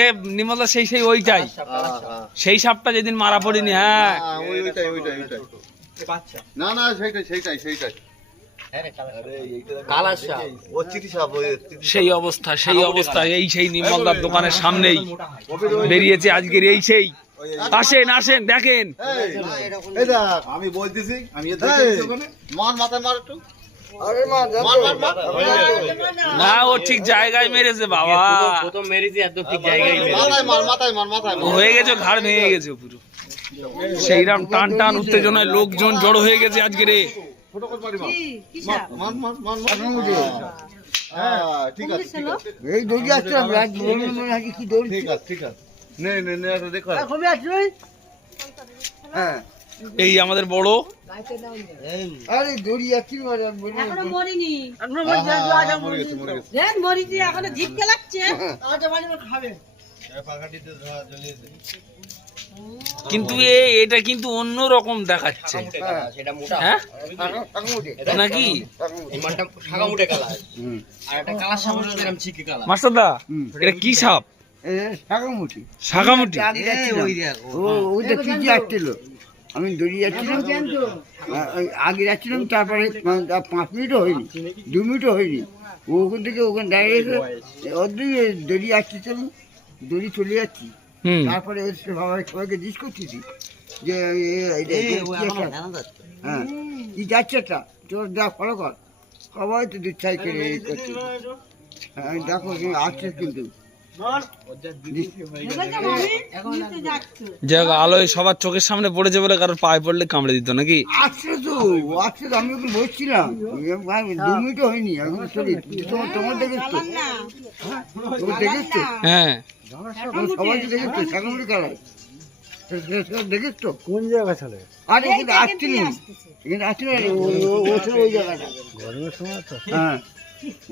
এ নিমলা সেই সেই ওইটাই, সেই সাপটা যেদিন মারা পড়িনি। হ্যাঁ না না সেইটাই সেইটাই সেইটাই সেই অবস্থা, সেই অবস্থা। এই সেই নির্মলদার দোকানের সামনেই বেরিয়েছে আজকের এই সেই। আসেন আসেন দেখেন। আমি বলতেছি মার মাথায় মার একটু। না ও ঠিক জায়গায় মেরেছে বাবা, প্রথম মেরেছি একদম ঠিক জায়গায় মাথায় মার মাথায় মার মাথায় ও হয়ে গেছে, ঘাড় ভেঙে গেছে পুরো। সেইরকম টান টান উত্তেজনায় লোকজন জড়ো হয়ে গেছে আজকে রে। ছোট করে পারি মার মার মার মার মার। হ্যাঁ ঠিক আছে ঠিক আছে এই দৌড়ি আসছিলাম রাত মনে হয় কি দৌড়ি। ঠিক আছে ঠিক আছে নে নে নে এটা দেখো। কবে আসছিস? হ্যাঁ এই আমাদের বড় আরে দৌড়ি যাচ্ছিল এখনো মরিনি। মরে গেছে মরে গেছে। দেন মরিনি, এখনো ঝিটকে লাগছে। কিন্তু এটা কিন্তু অন্য রকম দেখাচ্ছে, সেটা মোটা, হ্যাঁ এটা নাকি এই মানটা শাখা মুটে কালার, আর একটা কালার সাপ হচ্ছে এরকম চিকি কালার। মাস্টারদা এটা কি সাপ? শাখামুটি শাখামুটি। ওইটা কি কি আসছিল, আমি দৌড়ি যাচ্ছিলাম আগে যাচ্ছিলাম, তারপরে 5 মিনিটও হয়নি, 2 মিনিটও হয়নি, ওখান থেকে ওখানে দাঁড়িয়ে এসে অর্ধেক দড়ি আসছিলাম, দড়ি চলে যাচ্ছি। তারপরে সবাইকে জিজ্ঞেস করতেছি যে হ্যাঁ কি যাচ্ছে একটা তোর যা ফলো কর, সবাই তো দুচ্ছাই করে করছে। হ্যাঁ দেখো আসছে কিন্তু যাক আলোয় সবার চোখের সামনে পড়েছে বলে কারোর পায়ে পড়লে কামড়ে দিত নাকি? আসছে তো আসছে তো, আমি ওখানে বসছিলাম 2 মিনিটও হয়নি, এখন চলি তোমার দেখেছ তো, তোমার দেখেছ তো, হ্যাঁ সবাইকে দেখেছ তো, শাখামুটি কালার দেখেছ তো। কোন জায়গা ছিল? আরে এখানে আসছিল, এখানে আসছিল ও ছিল ওই জায়গাটা গরমের সময় তো। হ্যাঁ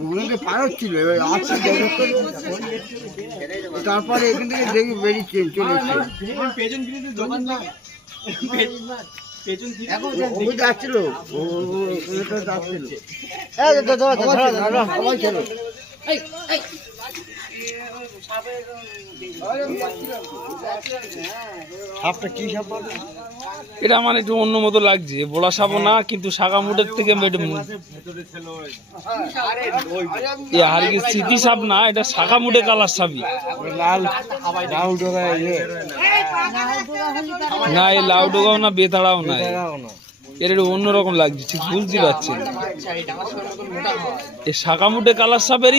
ওখানে পার হচ্ছিল, এবার আসছে তারপরে এখান থেকে দেখি বেরিয়েছে চলে এসছে ওইটা আসছিল, ওটা আসছিল সবাই ছিল। সাপটা কি সাপ? এটা আমার একটু অন্য মতো লাগছে, বোলা সাপও না কিন্তু শাখামুটের থেকে হারিয়ে স্মৃতি সাপ না, এটা শাখামুটে কালার সাপই। লাল লাউ ডোগা না এই লাউডোগাও না বেতাড়াও না, এর একটু অন্যরকম লাগছে, ঠিক বুঝতে পারছি। এই শাখামুটে কালার সাপেরই